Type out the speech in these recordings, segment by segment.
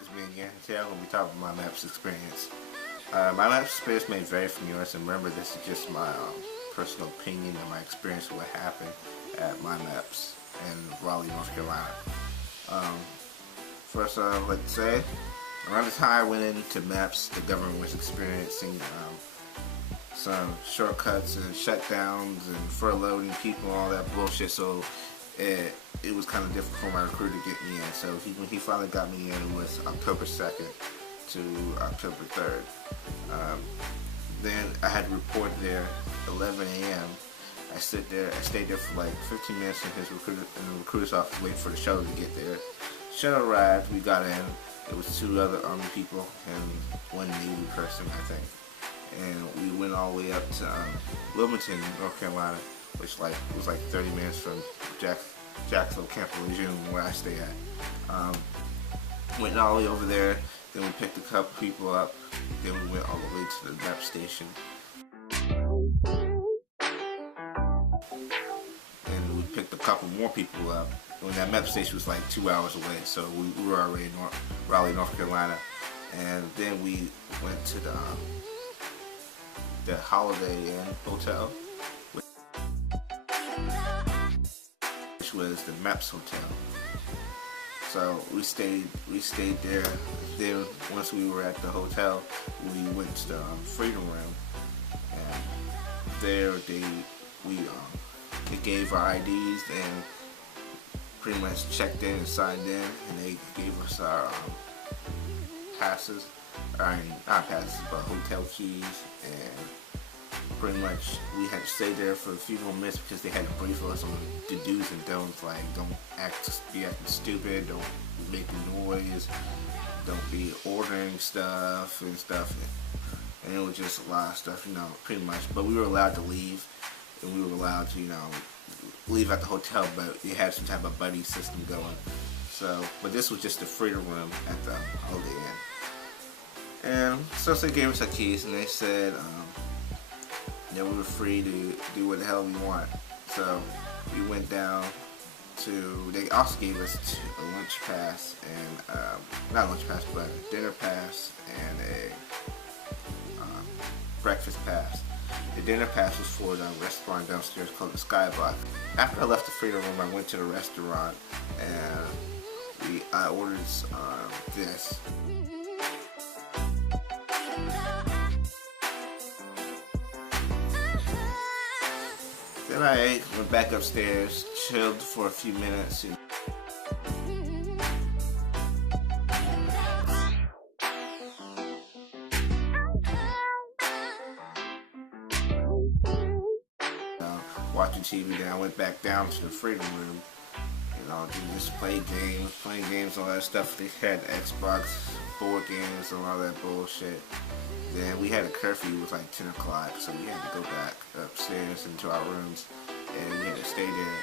it's me again. Today I'm going to be talking about my MEPS experience. My MEPS experience may vary from yours, and remember this is just my personal opinion and my experience of what happened at my MEPS in Raleigh, North Carolina. First, let's say, around the time I went into MEPS, the government was experiencing some shortcuts and shutdowns and furloughing people and all that bullshit, so it was kind of difficult for my recruiter to get me in. So when he finally got me in, it was October 2nd to October 3rd. Then I had to report there 11 a.m. I stayed there for like 15 minutes in the recruiter's office waiting for the shuttle to get there. Shuttle arrived, we got in. There was 2 other Army people and 1 Navy person, I think. And we went all the way up to Wilmington, North Carolina, which was like 30 minutes from Jacksonville, Camp Lejeune, where I stay at. Went all the way over there. Then we picked a couple people up. Then we went all the way to the MEPS station. And we picked a couple more people up. And that MEPS station was like 2 hours away, so we were already in Raleigh, North Carolina. And then we went to the Holiday Inn Hotel, which was the MEPS hotel. So we stayed there. Then once we were at the hotel, we went to the Freedom Room, and there they gave our IDs and pretty much checked in and signed in, and they gave us our passes. I mean, not passes, but hotel keys, and pretty much we had to stay there for a few more minutes because they had to brief us on the do's and don'ts, like don't be acting stupid, don't make noise, don't be ordering stuff and stuff, and it was just a lot of stuff, pretty much. But we were allowed to leave, and we were allowed to, leave at the hotel, but they had some type of buddy system going. So, but this was just the Freedom Room at the Holiday Inn. And so they gave us our keys, and they said we were free to do what the hell we want. So we went down to, they also gave us a lunch pass and, not a lunch pass, but a dinner pass and a breakfast pass. The dinner pass was for the restaurant downstairs called the Skybox. After I left the Freedom Room, I went to the restaurant and I ordered this. Then I ate, went back upstairs, chilled for a few minutes. Watching TV. Then I went back down to the Freedom Room, just playing games, all that stuff. They had Xbox board games and all that bullshit. Then we had a curfew, it was like 10 o'clock, so we had to go back upstairs into our rooms, and we had to stay there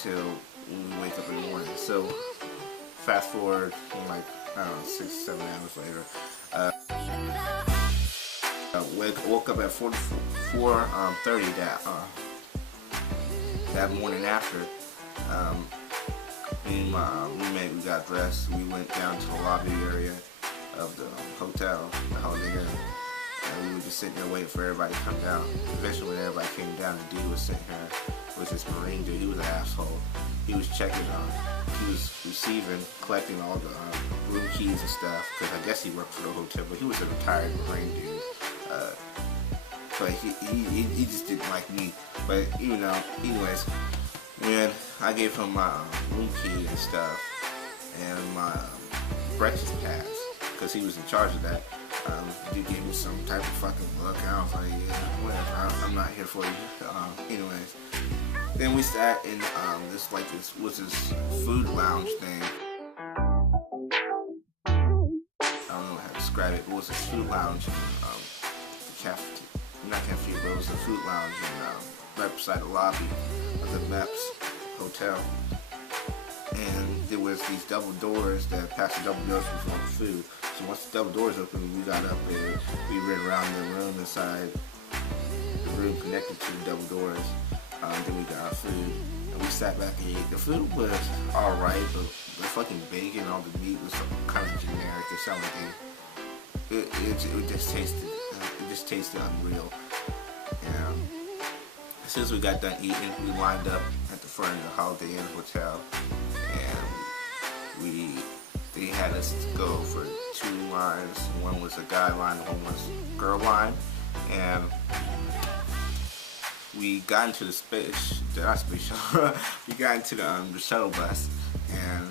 till when we wake up in the morning. So fast forward, like, I don't know, 6-7 hours later, I woke up at 4:30 that morning after. Me and my roommate, we got dressed, we went down to the lobby area of the hotel, the Holiday Inn, and we were just sitting there waiting for everybody to come down. Eventually when everybody came down, the dude was sitting here, was this Marine dude. He was an asshole. He was checking he was collecting all the room keys and stuff, because I guess he worked for the hotel, but he was a retired Marine dude. But he just didn't like me. But anyways, when I gave him my room key and stuff and my breakfast pass, because he was in charge of that, he gave me some type of fucking look. I was like, yeah, whatever, I'm not here for you. Anyways, then we sat in this food lounge thing. I don't know how to describe it, but it was this food lounge, not cafeteria, but it was a food lounge right beside the lobby of the MEPS hotel. And there was these double doors that passed the double doors for all the food. So once the double doors opened, we got up and we ran around the room inside the room connected to the double doors. Then we got our food and we sat back and ate. The food was alright, but the fucking bacon, all the meat was kind of generic. selling it just tasted unreal. And as soon as we got done eating, we lined up at the front of the Holiday Inn Hotel, and they had us go for 2 lines. One was a guy line, one was a girl line, and we got into we got into the shuttle bus, and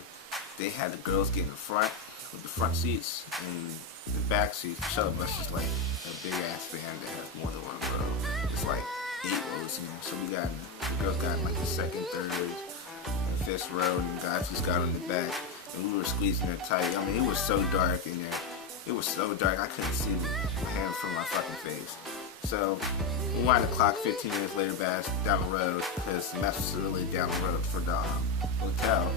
they had the girls get in the front with the front seats, and the back seats. The shuttle bus is like a big ass van that has more than one row. It's like 8 rows in there. So the girls got in like the second, third, and fifth row, and the guys just got on the back, and we were squeezing there tight. I mean, it was so dark in there. It was so dark I couldn't see my hands from my fucking face. So we wind the clock 15 minutes later back down the road, because the MEPS facility down the road for the hotel.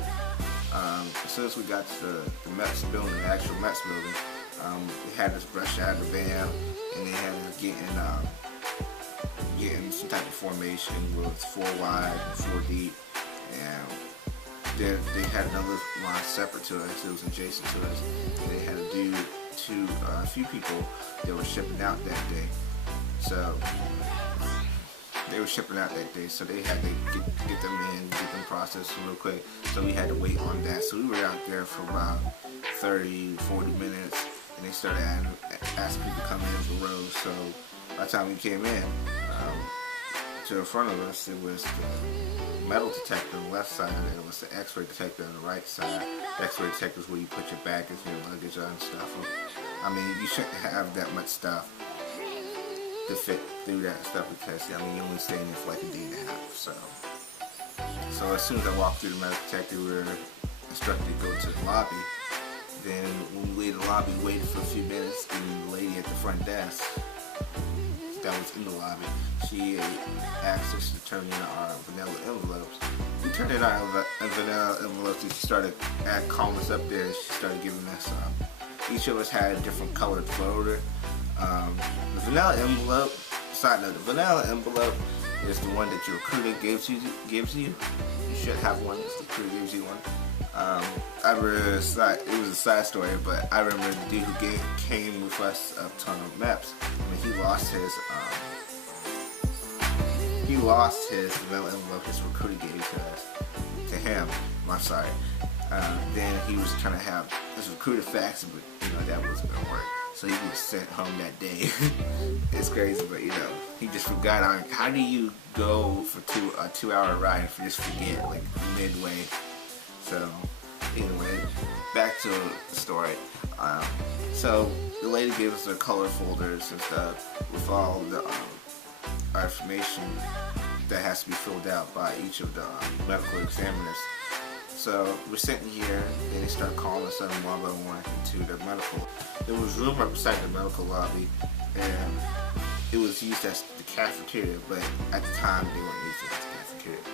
As soon as we got to the MEPS building, the actual MEPS building, they had us brush out of the van, and they had us getting some type of formation with 4 wide and 4 deep, and they had another line separate to us. It was adjacent to us. And they had a dude to a few people that were shipping out that day. So they were shipping out that day, so they had to get them in, get them processed real quick. So we had to wait on that. So we were out there for about 30, 40 minutes, and they started asking people to come in for rows. So by the time we came in, to the front of us, it was the metal detector on the left side, and it was the X-ray detector on the right side. The X-ray detector is where you put your baggage and your luggage on and stuff. I mean, you shouldn't have that much stuff to fit through that stuff, because I mean, you only stay in there for like a day and a half. So as soon as I walked through the metal detector, we were instructed to go to the lobby. Then when we leave the lobby, we waited for a few minutes, and the lady at the front desk that was in the lobby, she asked us to turn in our vanilla envelopes. We turned in our vanilla envelopes, and she started calling us up there, and she started giving us, each of us had a different colored folder. The vanilla envelope, side note, the vanilla envelope is the one that your recruiter gives you. You should have one if the recruiter gives you one. It was a side story, but I remember the dude who came with us up to MEPS. I mean, he lost his vanilla envelope his recruiter gave to him. I'm sorry. Then he was trying to have his recruiter fax, but that wasn't gonna work. So he was sent home that day. It's crazy, but he just forgot. How do you go for a 2-hour ride if you just forget like midway? So anyway, back to the story. So the lady gave us the color folders and stuff with all the our information that has to be filled out by each of the medical examiners. So we're sitting here, and they start calling us up one by one into the medical. There was room outside the medical lobby, and it was used as the cafeteria, but at the time they weren't using it as the cafeteria.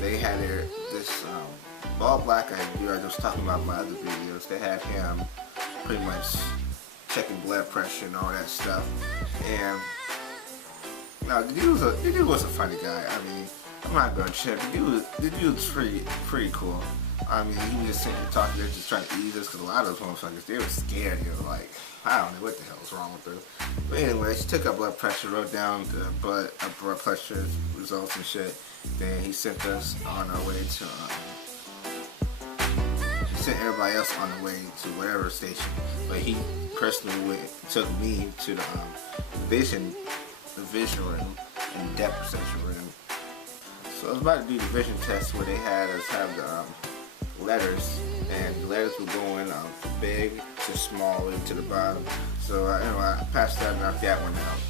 They had this bald black guy dude I was talking about in my other videos. They had him pretty much checking blood pressure and all that stuff. And the dude was a funny guy. I mean, I'm not gonna check. The dude was pretty cool. I mean, he was just sitting there talking. They're just trying to ease us, because a lot of those motherfuckers, they were scared. They were like, I don't know what the hell was wrong with them. But anyway, she took our blood pressure, wrote down the blood pressure results and shit. Then he sent us on our way to. He sent everybody else on the way to whatever station. But he personally took me to the vision room and depth perception room. So I was about to do the vision test where they had us have the letters, and the letters were going from big to small to the bottom. So I passed that and knocked that one out.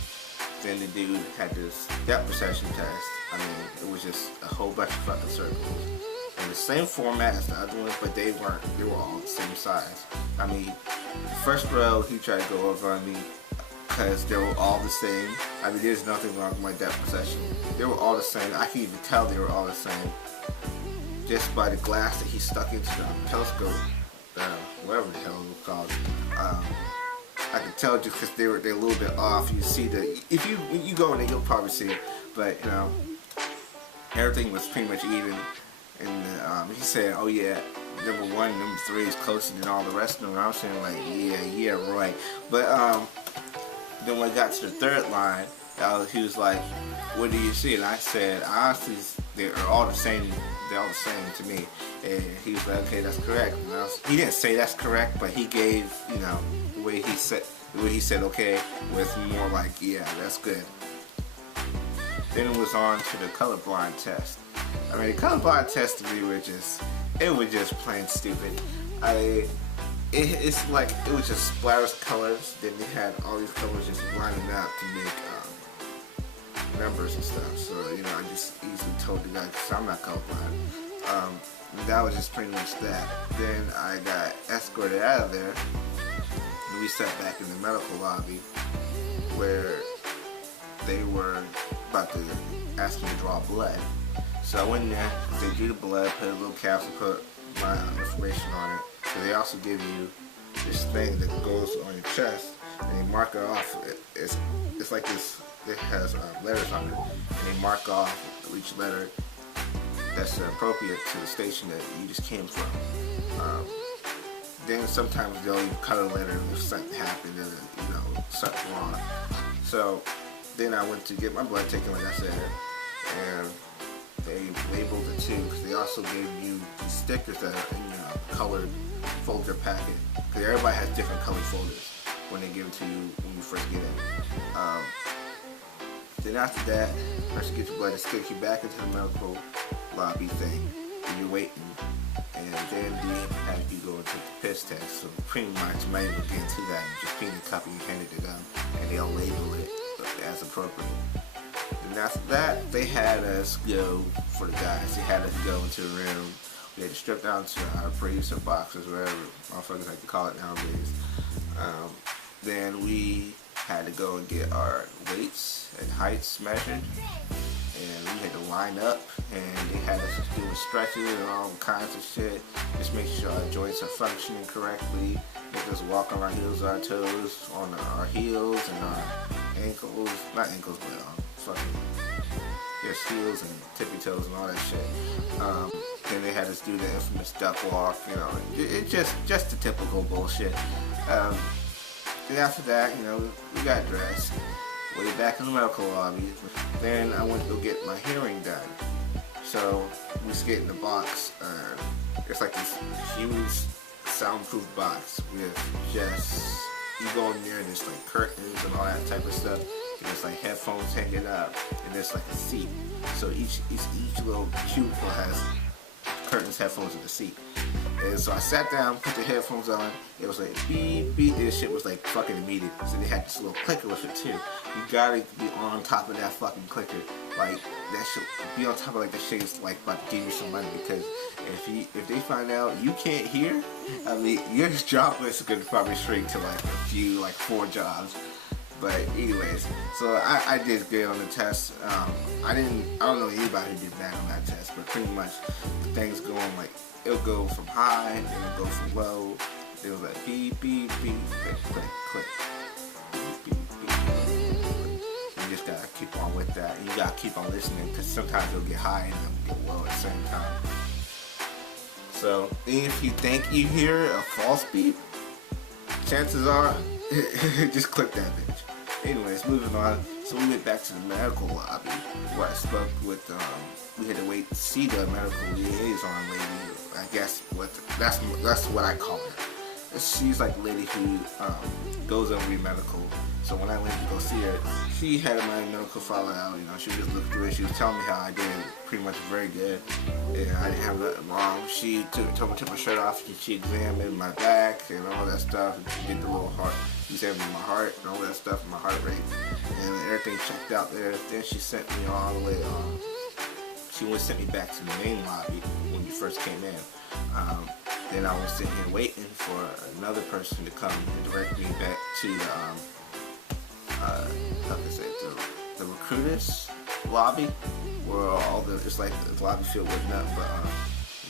Then the dude had this depth perception test. I mean, it was just a whole bunch of fucking circles. In the same format as the other ones, but they were all the same size. I mean, the first row he tried to go over on me, because they were all the same. I mean, there's nothing wrong with my depth perception. They were all the same. I can even tell they were all the same just by the glass that he stuck into the telescope, whatever the hell it was called. I could tell just because they're a little bit off. You see when you go in there, you'll probably see it. But everything was pretty much even. And he said, "Oh yeah, number 1, number 3 is closer than all the rest of them. And I'm saying like, yeah, right. But then when I got to the 3rd line, he was like, what do you see? And I said, honestly, they're all the same. They're all the same to me. And he was like, okay, that's correct. And he didn't say that's correct, but he gave, the way he said okay was more like, yeah, that's good. Then it was on to the colorblind test. I mean, the colorblind test to me was just plain stupid. It's like it was just splatters colors. Then they had all these colors just lining up to make numbers and stuff. So I just easily told the guy because I'm not colorblind. That was just pretty much that. Then I got escorted out of there, and we sat back in the medical lobby where they were about to ask me to draw blood. So I went in there, they drew the blood, put a little capsule, put my information on it. So they also give you this thing that goes on your chest, and they mark it off. It's like this. It has letters on it, and they mark off each letter that's appropriate to the station that you just came from. Then sometimes they'll even cut a letter if something happened and something wrong. So then I went to get my blood taken, like I said, and they labeled it too, because they also gave you these stickers that are in a colored folder packet. Because everybody has different colored folders when they give it to you when you first get in. Then after that, once you get your blood, they stick you back into the medical lobby thing, and you're waiting. And then they have you go and take the piss test. So pretty much, you might even get into that. You just clean the cup and you hand it to them, and they'll label it as appropriate. And after that, they had us go, for the guys, they had us go into the room. We had to strip down to our briefs or boxes, whatever motherfuckers like to call it nowadays. Then we had to go and get our weights and heights measured. And we had to line up, and they had us doing stretches and all kinds of shit. Just make sure our joints are functioning correctly. Make us walk on our heels, our toes, on our heels and our ankles, not ankles, but just heels and tippy toes and all that shit. Then they had us do the infamous duck walk, it just the typical bullshit. Then after that, we got dressed, way back in the medical lobby. Then I went to go get my hearing done. So we get in the box. It's like this huge soundproof box with just, you go in there and there's like curtains and all that type of stuff. There's like headphones hanging up, and there's like a seat. So each little cubicle has curtains, headphones, and the seat. And so I sat down, put the headphones on. It was like beep, beep. This shit was like fucking immediate. So they had this little clicker with it too. You gotta be on top of that fucking clicker. Like that shit, be on top of like that shit is like about to give you some money, because if they find out you can't hear, I mean your job list is gonna probably shrink to like 4 jobs. But anyways, so I did good on the test. I don't know anybody who did bad on that test, but pretty much the thing's going like, it'll go from high and it'll go from low. It was like beep, beep, beep, click, click, click. Beep, beep, beep, click. You just gotta keep on with that. And you gotta keep on listening, because sometimes it'll get high and it'll get low at the same time. So if you think you hear a false beep, chances are, just click that bitch. Anyways, moving on. So we went back to the medical lobby where I spoke with, we had to wait to see the medical liaison lady. I guess that's what I call her. She's like the lady who goes over your medical. So when I went to go see her, she had my medical file out. She just looked through it. She was telling me how I did pretty much very good. And I didn't have nothing wrong. She told me to take my shirt off. She examined my back and all that stuff. And she did the little heart. She examined my heart and all that stuff, and my heart rate. And everything checked out there. Then she sent me all the way on. She only sent me back to the main lobby when you first came in. Then I was sitting here waiting for another person to come and direct me back to the, the recruiters lobby, where all the, it's like the lobby filled with nothing but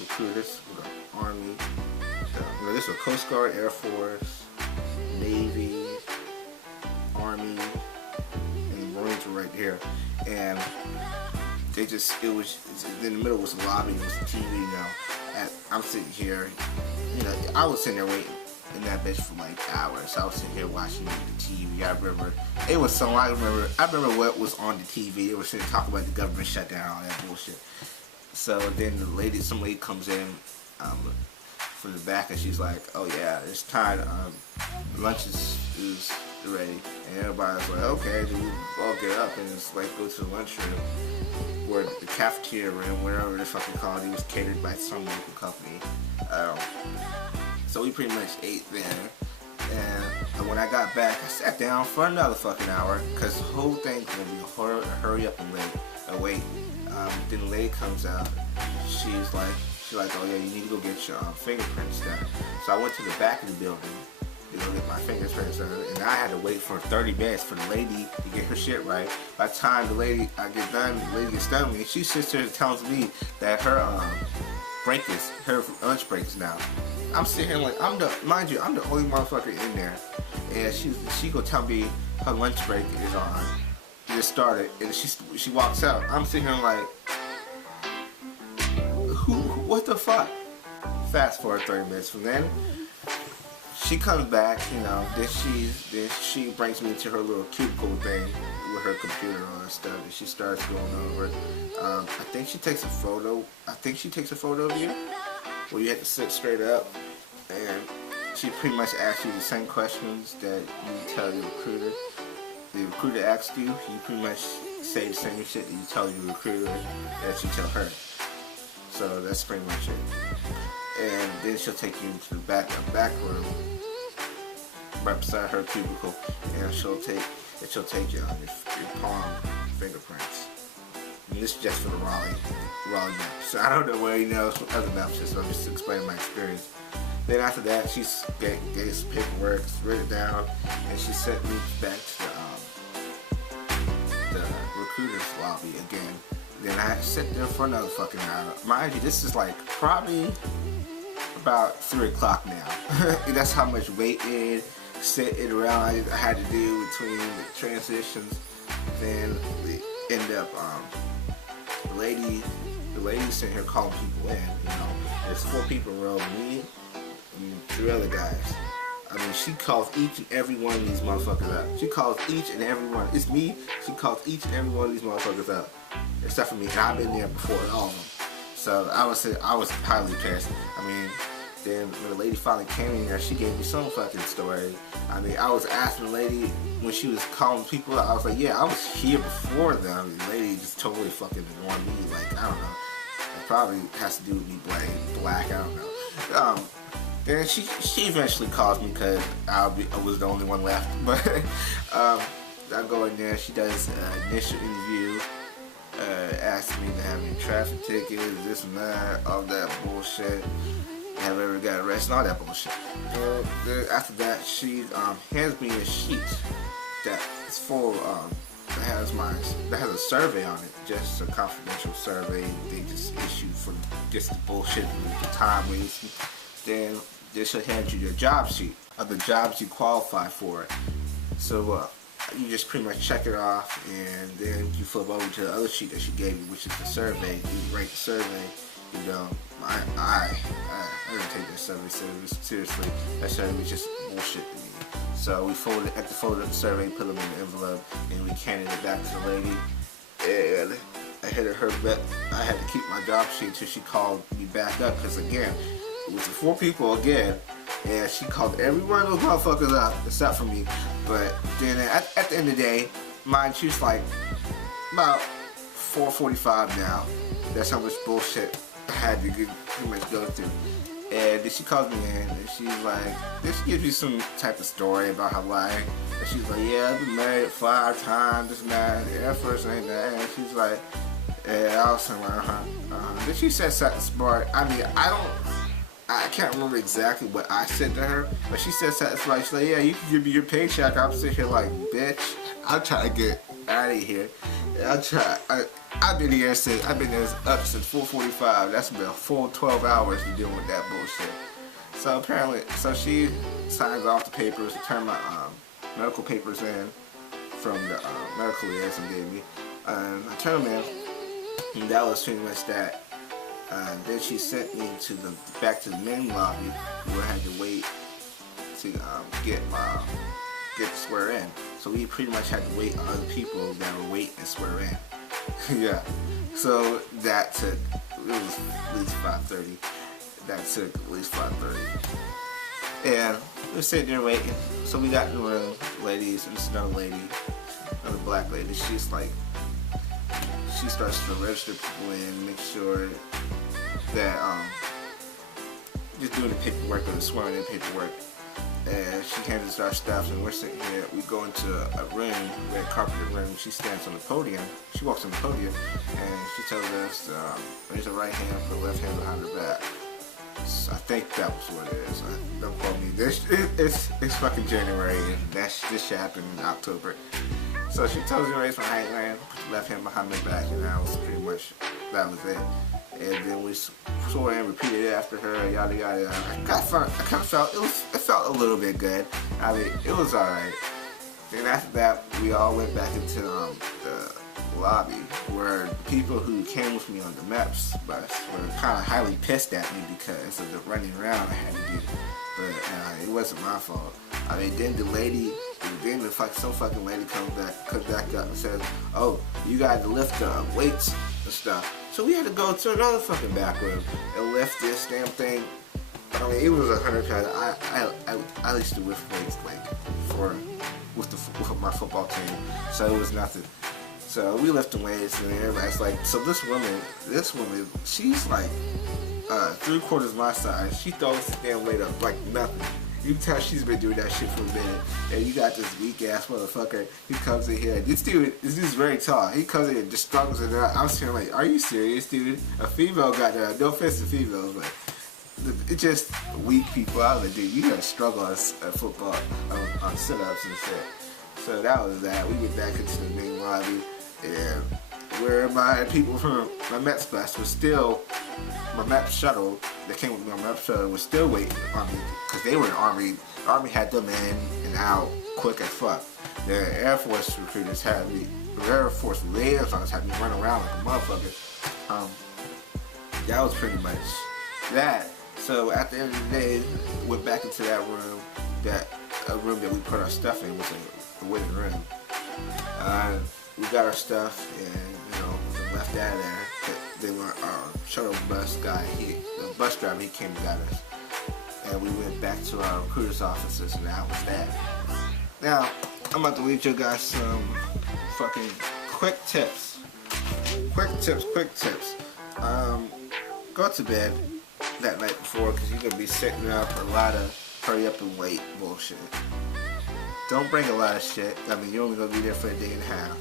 recruiters, Army, this was Coast Guard, Air Force, Navy, Army, and the Marines were right here. And they just, in the middle was the lobby, it was the TV now. I'm sitting here, you know, I was sitting there waiting in that bitch for like hours. I was sitting here watching the TV. I remember it was so. I remember what was on the TV. It was sitting talking about the government shutdown, all that bullshit. So then some lady comes in from the back, and she's like, "Oh yeah, it's time. Lunch is ready." And everybody's like, "Okay." Then we all get up and just like go to the lunchroom, or the cafeteria room, whatever the fucking called. It was catered by some local company. So we pretty much ate there. And when I got back, I sat down for another fucking hour because the whole thing's gonna be hurry up and wait. Then the lady comes out. She's like, "Oh yeah, you need to go get your fingerprints done." So I went to the back of the building to go get my fingerprints done, and I had to wait for 30 minutes for the lady to get her shit right. By the time the lady gets done with me, she sits there and tells me that her her lunch break is now. I'm sitting here like, mind you, I'm the only motherfucker in there, and she gonna tell me her lunch break is on. It just started, and she walks out. I'm sitting here like, what the fuck? Fast forward 30 minutes from then, she comes back, you know. Then she brings me to her little cubicle thing with her computer and all that stuff, and she starts going over it. I think she takes a photo. Of you, where you have to sit straight up, and she pretty much asks you the same questions that you tell the recruiter. The recruiter asks you, you pretty much say the same shit that you tell your recruiter that you tell her. So that's pretty much it. And then she'll take you to the back room, right beside her cubicle, and she'll take you on your palm fingerprints. And this is just for the Raleigh map. So I don't know where you know other maps, so I'm just explaining my experience. Then after that, she gave some paperwork, wrote it down, and she sent me back to the recruiter's lobby again. Then I sat there for another fucking hour. Mind you, this is like probably about 3 o'clock now. That's how much waiting, sitting around I had to do between the transitions. Then we end up, the lady sitting here calling people in. You know, there's 4 people in a row, me and 3 other guys. I mean, she calls each and every one of these motherfuckers out. She calls each and every one. It's me. She calls each and every one of these motherfuckers out, except for me. And I've been there before all of them. So I was highly pissed. I mean, then when the lady finally came in there, she gave me some fucking story. I mean, I was asking the lady when she was calling people out. I was like, yeah, I was here before them. The lady just totally fucking ignored me. Like, I don't know. It probably has to do with me black. I don't know. Then she eventually calls me because I was the only one left. But I go in there. She does an initial interview. Asks me to have any traffic tickets, this and that, all that bullshit. Have I ever got arrested? All that bullshit. After that, she hands me a sheet that is full. That has a survey on it, just a confidential survey they just issued for just the bullshit and the time wasting. Then she'll hand you your job sheet of the jobs you qualify for. So you just pretty much check it off, and then you flip over to the other sheet that she gave you, which is the survey. You write the survey. You know, I don't take that survey seriously. That survey was just bullshit to me. So we folded the survey, put them in the envelope, and we handed it back to the lady. And I had to keep my job sheet until she called me back up, because again, it was the 4 people again, and she called every one of those motherfuckers out except for me. But then at the end of the day, mine, she was like about 4:45 now. That's how much bullshit I had to pretty much go through. And then she calls me in, and she's like, this gives you some type of story about her life. And she's like, yeah, I've been married 5 times, this and that. And at first ain't that. And she's like, yeah, I was saying, Then she said something smart. I mean, I can't remember exactly what I said to her, but she said something smart. She's like, yeah, you can give me your paycheck. I'm sitting here like, bitch, I'm trying to get out of here. I've been there up since 4:45. That's been a full 12 hours to deal with that bullshit. So apparently, she signs off the papers to turn my medical papers in from the medical liaison gave me. I turned them in, and that was pretty much that. Then she sent me to back to the main lobby where I had to wait to get swear in. So we pretty much had to wait on other people that were waiting to swear in. Yeah. So that took, it was at least 5:30. That took at least 5:30. And we were sitting there waiting. So we got in the room, ladies, and this another lady, another black lady. She's like, she starts to register people in, make sure that just doing the paperwork or the swearing in paperwork. And she hands us our stuff, and we're sitting here. We go into a room, red carpeted room. She stands on the podium. She walks on the podium, and she tells us, raise her right hand, put the left hand behind her back. So I think that was what it is. Don't quote me. It's fucking January, and this shit happened in October. So she tells me to raise my right hand, put the left hand behind my back, and that was pretty much, that was it. And then we swore and repeated it after her, yada yada. I kind of felt it felt a little bit good. I mean, it was alright. Then after that, we all went back into the lobby, where people who came with me on the MEPS bus were kind of highly pissed at me because of the running around I had to do. But it wasn't my fault. I mean, then some fucking lady comes back up and says, "Oh, you got to lift weights and stuff." So we had to go to another fucking back room and lift this damn thing. I mean, it was 100 pounds. I used to lift weights like with my football team, so it was nothing. So we lift the weights, and everybody's like, so this woman, she's like 3/4 my size. She throws the damn weight up like nothing. You can tell she's been doing that shit for a minute. And you got this weak ass motherfucker. He comes in here. This dude's very tall. He comes in and just struggles it out. I'm sitting like, are you serious, dude? A female got that. No offense to females, but it's just weak people. I was like, dude, you gotta struggle on football, on sit-ups and shit. So that was that. We get back into the main lobby, and where my people from my MEPS bus was still, my MEPS shuttle that came with me on MEPS shuttle was still waiting on me because they were in the Army. The Army had them in and out quick as fuck. The Air Force recruiters had me, the Air Force liaisons had me run around like a motherfucker. That was pretty much that. So at the end of the day, went back into that room, a room that we put our stuff in, was a waiting room. We got our stuff and left that there. Then our shuttle bus guy, the bus driver, he came and got us. And we went back to our recruiter's offices, and that was that. Now, I'm about to leave you guys some fucking quick tips. Quick tips. Go to bed that night before, because you're going to be sitting up for a lot of hurry up and wait bullshit. Don't bring a lot of shit. I mean, you're only going to be there for a day and a half.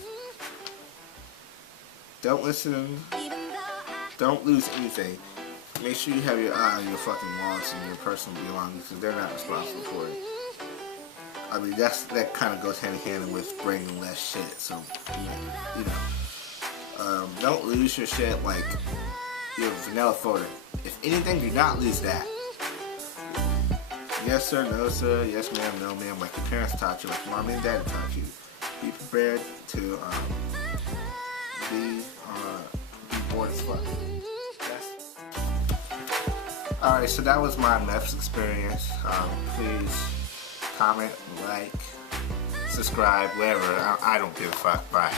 Don't listen. Don't lose anything. Make sure you have your eye on your fucking wallets and your personal belongings, because they're not responsible for it. I mean, that kind of goes hand in hand with bringing less shit. So, don't lose your shit like your vanilla folder. If anything, do not lose that. Yes sir, no sir, yes ma'am, no ma'am, like your parents taught you, like mom and dad taught you. Be prepared to be bored as fuck. Yes. Alright, so that was my MEPS experience. Please comment, like, subscribe, whatever. I don't give a fuck. Bye.